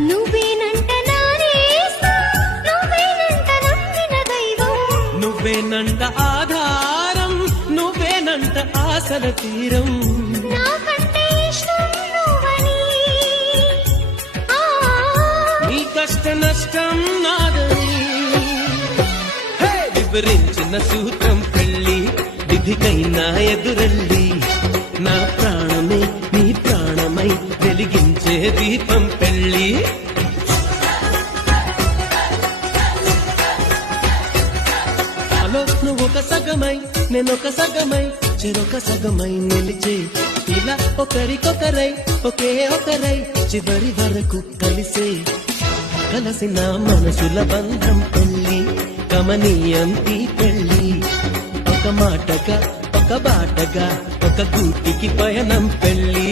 నువ్వేనంట నానేస్తం, నువ్వేనంట నమ్మిన దైవం, నువ్వేనంట ఆధారం, నువ్వేనంట ఆశల తీరం. నాకంటే ఇష్టం నువ్వని, నీ కష్ట నష్టం నాదని వివరించిన సూత్రం పెళ్ళి, విధికైనా ఎదురెళ్ళి. నా ప్రాణమే నీ ప్రాణమై వెలిగించే దీపం పెళ్ళి. హలో నువ్వు ఒక సగమై నేనొక సగమై చెరొక సగమై నిలిచే, ఇలా ఒకరికొకరై ఒకే ఒకరై చివరి వరకు కలిసే. కలసిన మనసుల బంధం పెళ్ళి, కమనీయంతి పెళ్ళి. ఒక మాటగా ఒక బాటగా ఒక గూటికి పయనం పెళ్ళి.